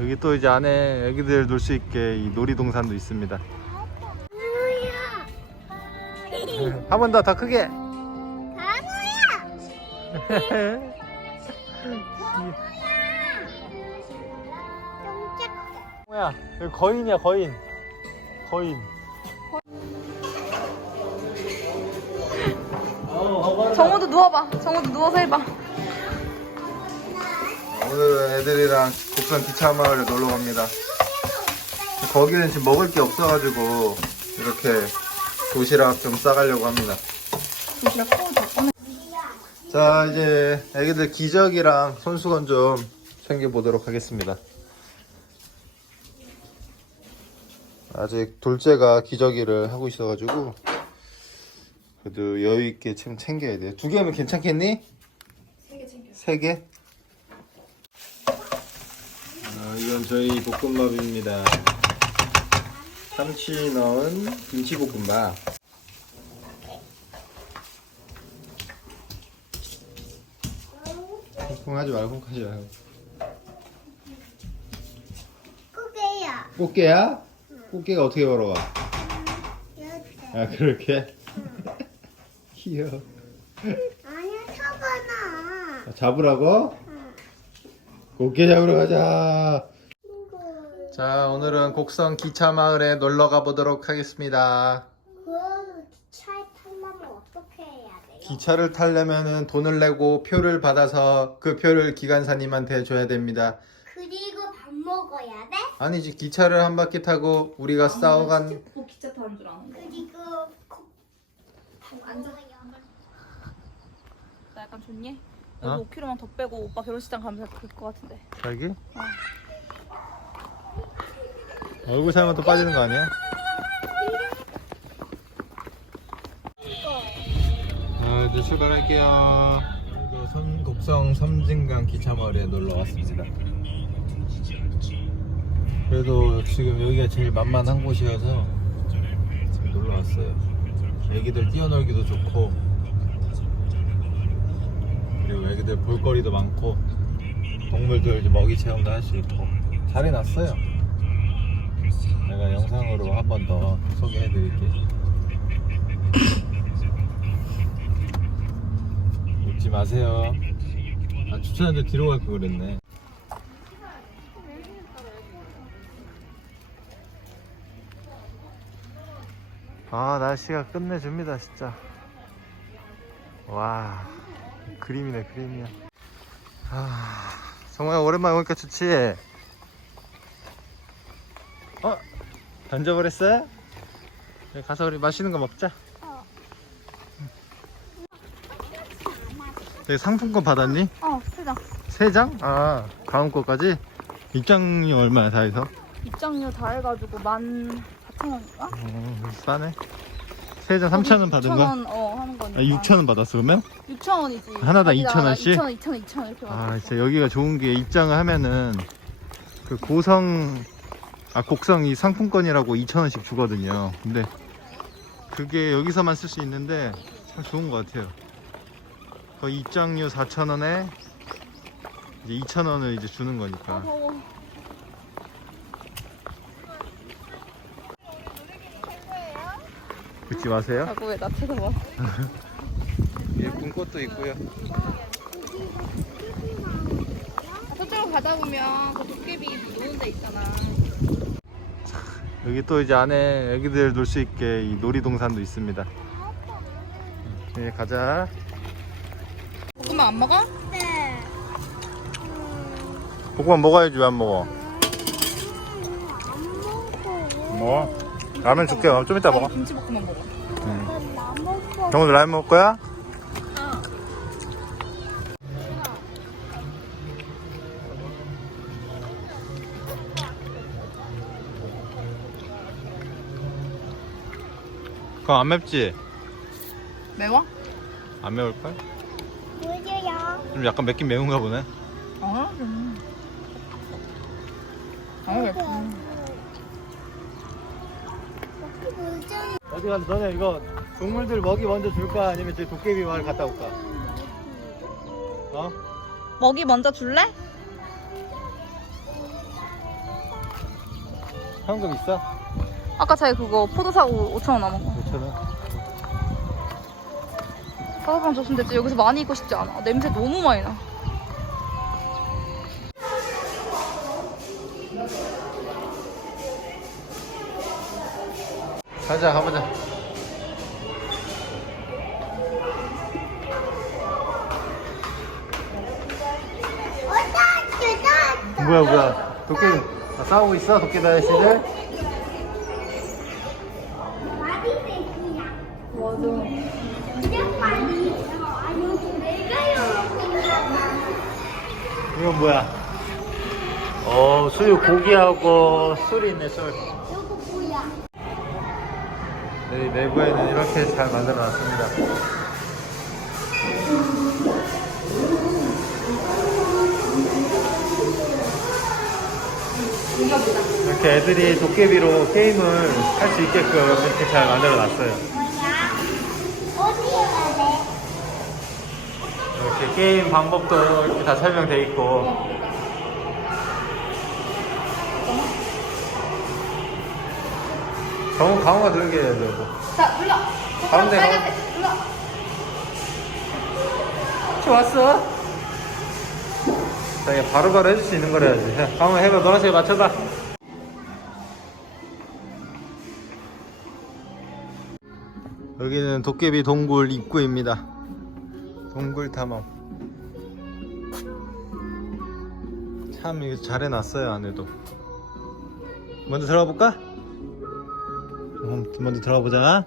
여기 또 이제 안에 애기들 놀 수 있게 이 놀이동산도 있습니다. 뭐야? 한 번 더 더 크게. 작다. 뭐야? 여기 거인이야 거인. 거인. 정우도 누워봐. 정우도 누워서 해봐. 오늘은 애들이랑 곡선 기차 마을에 놀러 갑니다. 거기는 지금 먹을 게 없어가지고 이렇게 도시락 좀 싸가려고 합니다. 도시락 꺼내. 자 이제 애기들 기저귀랑 손수건 좀 챙겨보도록 하겠습니다. 아직 둘째가 기저귀를 하고 있어가지고 그래도 여유 있게 좀 챙겨야 돼. 두 개면 괜찮겠니? 세 개 챙겨. 세 개? 아, 이건 저희 볶음밥입니다. 참치 넣은 김치볶음밥. 콩하지 말고 콩하지 말고. 꾸게야. 꽃게야? 꽃게가 어떻게 걸어가? 여태. 아 그렇게? 귀여워. 아니야. 아, 잡으라고? 꽃게 잡으러 가자. 자 오늘은 곡성 기차 마을에 놀러 가보도록 하겠습니다. 그 기차에 타려면 어떻게 해야 돼요? 기차를 타려면 돈을 내고 표를 받아서 그 표를 기관사님한테 줘야 됩니다. 그리고 밥 먹어야 돼? 아니지 기차를 한 바퀴 타고 우리가 싸워간 뭐 기차 타는 줄 아는데. 그리고 코... 앉아. 나 약간 좋니? 어? 여기 5kg만 더 빼고 오빠 결혼식장 가면 될것 같은데. 자기? 얼굴 살만 또 빠지는 거 아니야? 아, 이제 출발할게요. 오늘도 선, 곡성 섬진강 기차마을에 놀러 왔습니다. 그래도 지금 여기가 제일 만만한 곳이어서 놀러 왔어요. 애기들 뛰어놀기도 좋고, 그리고 애기들 볼거리도 많고, 동물들 먹이 체험도 할 수 있고, 잘 해놨어요. 내가 영상으로 한 번 더 소개해 드릴게. 웃지 마세요. 아, 주차하는데 뒤로 갈 걸 그랬네. 아, 날씨가 끝내줍니다, 진짜. 와, 그림이네, 그림이야. 아, 정말 오랜만에 오니까 좋지? 어? 던져버렸어요? 여기 가서 우리 맛있는 거 먹자. 여기 상품권 받았니? 어, 쓰자. 세 장? 아, 다음 거까지? 입장료 얼마야, 다 해서? 입장료 다 해가지고 14,000원인가? 어, 싸네. 세 장 3,000원 받은 거? 6,000원 어, 하는 거니까. 아, 6,000원 받았어, 그러면? 6,000원이지. 하나당 2,000원씩? 2,000원, 2,000원, 2,000원 이렇게 아, 받았어. 진짜 여기가 좋은 게 입장을 하면은 그 고성, 아, 곡성 이 상품권이라고 2,000원씩 주거든요. 근데 그게 여기서만 쓸 수 있는데 참 좋은 것 같아요. 그 입장료 4,000원에 이제 2,000원을 이제 주는 아, 거니까. 웃지 마세요. 자꾸 왜나 쳐다봐. 예쁜 꽃도 있고요. 저쪽으로 가다 보면 그 도깨비 노는 데 있잖아. 여기 또 이제 안에 애기들 놀 수 있게 이 놀이동산도 있습니다. 네, 가자. 볶음밥 안 먹어? 네. 볶음밥 먹어야지 왜 안 먹어? 음, 안 먹어. 뭐? 라면 줄게. 좀 이따 먹어. 김치볶음밥 먹어. 응. 난 먹어. 정우도 라면 먹을 거야? 그럼 안 맵지? 매워? 안 매울걸? 보여요. 좀 약간 맵긴 매운가 보네. 아, 음. 아, 어디 가서 너네 이거 동물들 먹이 먼저 줄까? 아니면 저기 도깨비 마을 갔다 올까? 어? 먹이 먼저 줄래? 현금 있어? 아까 자기 그거 포도 사고 5천 원 남은 거. 다섯 번 줬으면 됐지. 여기서 많이 입고 싶지 않아. 냄새 너무 많이 나. 가자 가보자 뭐야 뭐야 도깨비 아, 싸우고 있어 도깨비 아저씨들? 말이 되기야. 맞아. 그냥 말이. 아니, 내가 열었구나. 이건 뭐야? 어 수유 고기하고 술이 있네 술 이거 뭐야? 여기 내부에는 이렇게 잘 만들어 놨습니다 이렇게 애들이 도깨비로 게임을 할 수 있게끔 이렇게 잘 만들어 놨어요? 이렇게 게임 방법도 이렇게 다 설명돼 있고 정우 강호가 들게 해야 돼 이거. 자, 눌러. 가운데 가. 빨간색 눌러. 좋았어 자 이게 바로바로 해줄 수 있는 걸 해야지 자, 강호 해봐 노란색 맞춰봐 여기는 도깨비 동굴 입구입니다 동굴 탐험 참 이거 잘 해놨어요 안에도 먼저 들어가 볼까? 음, 먼저 들어가 보자.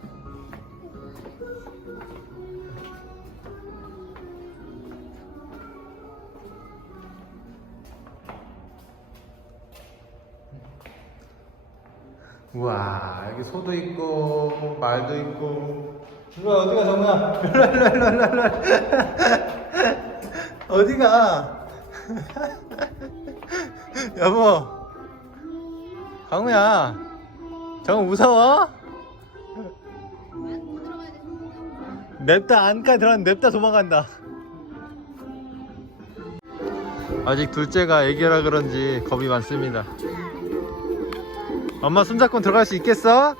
우와 여기 소도 있고 말도 있고. 이거 어디가 정우야? 일로 일로 일로 일로 일로 어디가? 여보. 강우야. 정우 무서워? 냅다 안까 들어 냅다 도망간다 아직 둘째가 애기라 그런지 겁이 많습니다 엄마 손잡고 들어갈 수 있겠어?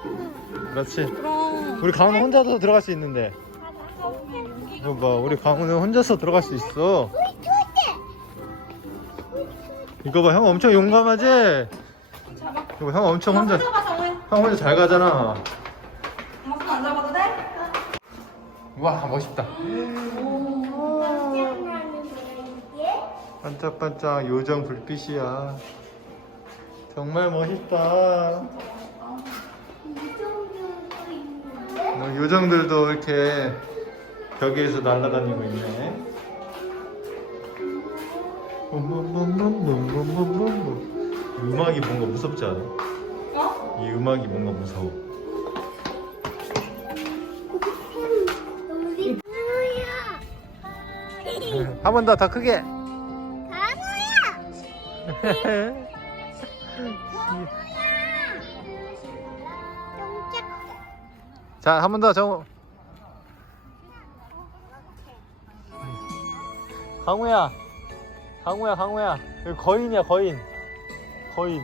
그렇지. 우리 강우는 혼자서 들어갈 수 있는데 이거 봐 우리 강우는 혼자서 들어갈 수 있어 이거 봐 형 엄청 용감하지? 이거 형 엄청 혼자. 형 혼자 잘 가잖아 엄마 손안 잡아도 돼? 와 멋있다? 반짝반짝 요정 불빛이야 정말 멋있다? 어, 요정들도 이렇게 벽에서 날아다니고 있네. 음악이 뭔가 무섭지 않아? 어? 이 음악이 뭔가 무서워. 한 번 더 더 크게. 작다. 자, 한 번 더 정우. 강우야, 강우야, 강우야. 여기 거인이야, 거인. 거인.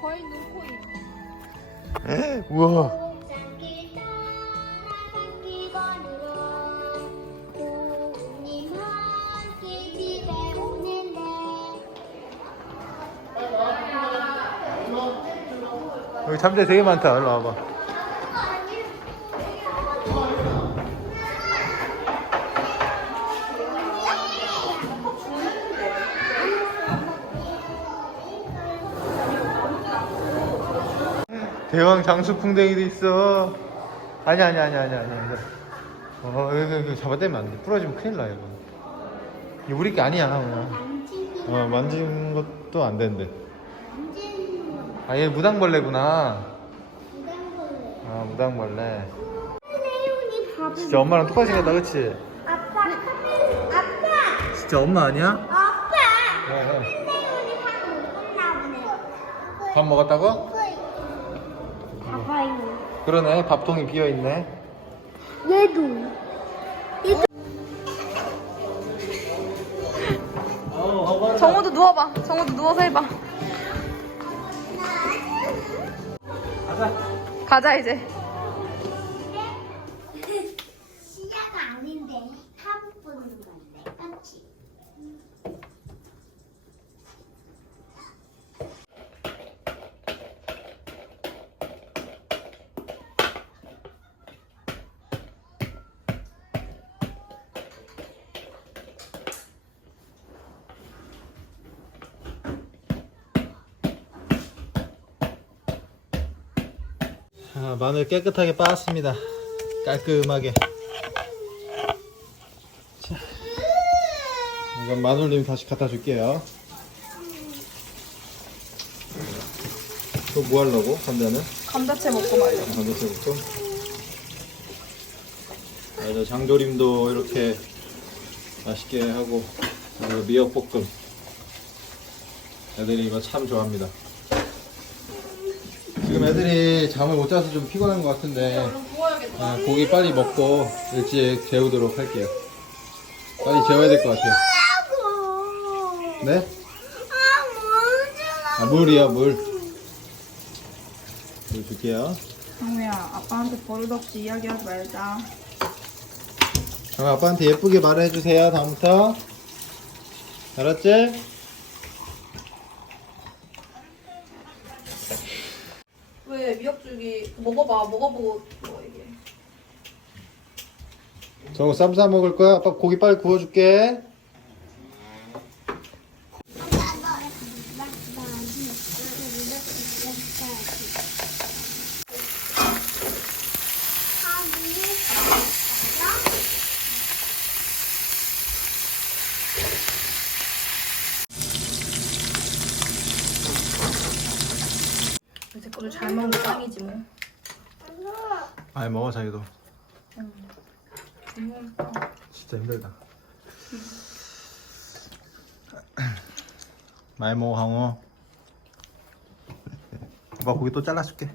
거의 눈코입. 우와. 여기 잠재 되게 많다. 일로 와봐. 대왕 장수풍뎅이도 있어. 아니 아니 아니 아니 아니 아니. 어 이거 이거 잡아떼면 안 돼. 부러지면 큰일 나 이거. 이거 우리 게 아니야 그냥. 어 만진 것도 안 된대. 아 얘 무당벌레구나. 무당벌레 아 무당벌레. 레온이 밥을 진짜 엄마랑 똑같이 생겼다 그치? 아빠 아빠 진짜 엄마 아니야? 아빠 네, 네. 레온이 밥 먹었나 보네 밥 먹었다고? 봐봐요 그러네 밥통이 비어있네 얘도 어, 정우도 누워봐. 정우도 누워서 해봐. 가자 이제. 시야가 아닌데 타부 보는 건데, 그렇지? 자, 마늘 깨끗하게 빻았습니다. 깔끔하게. 자, 이건 마늘님 다시 갖다 줄게요. 또 뭐 하려고? 감자는? 감자채 먹고 말려. 감자채부터. 맞아, 장조림도 이렇게 맛있게 하고 그리고 미역볶음. 애들이 이거 참 좋아합니다. 지금 애들이 잠을 못 자서 좀 피곤한 것 같은데. 아, 고기 빨리 먹고 일찍 재우도록 할게요. 빨리 재워야 될 것 같아요. 네? 아, 아, 물이요, 물. 물 줄게요. 정우야 아빠한테 버릇없이 이야기하지 말자. 그럼 아빠한테 예쁘게 말을 해주세요, 다음부터. 알았지? 왜 미역줄기 먹어 봐 먹어보고 뭐 이게. 정우 쌈 싸 먹을 거야? 아빠 고기 빨리 구워줄게. 거를 잘 먹는 게 짱이지 뭐. 많이 먹어, 자기도. 음. 진짜 힘들다. 많이 먹어, 강호. 아빠 고기 또 잘라줄게.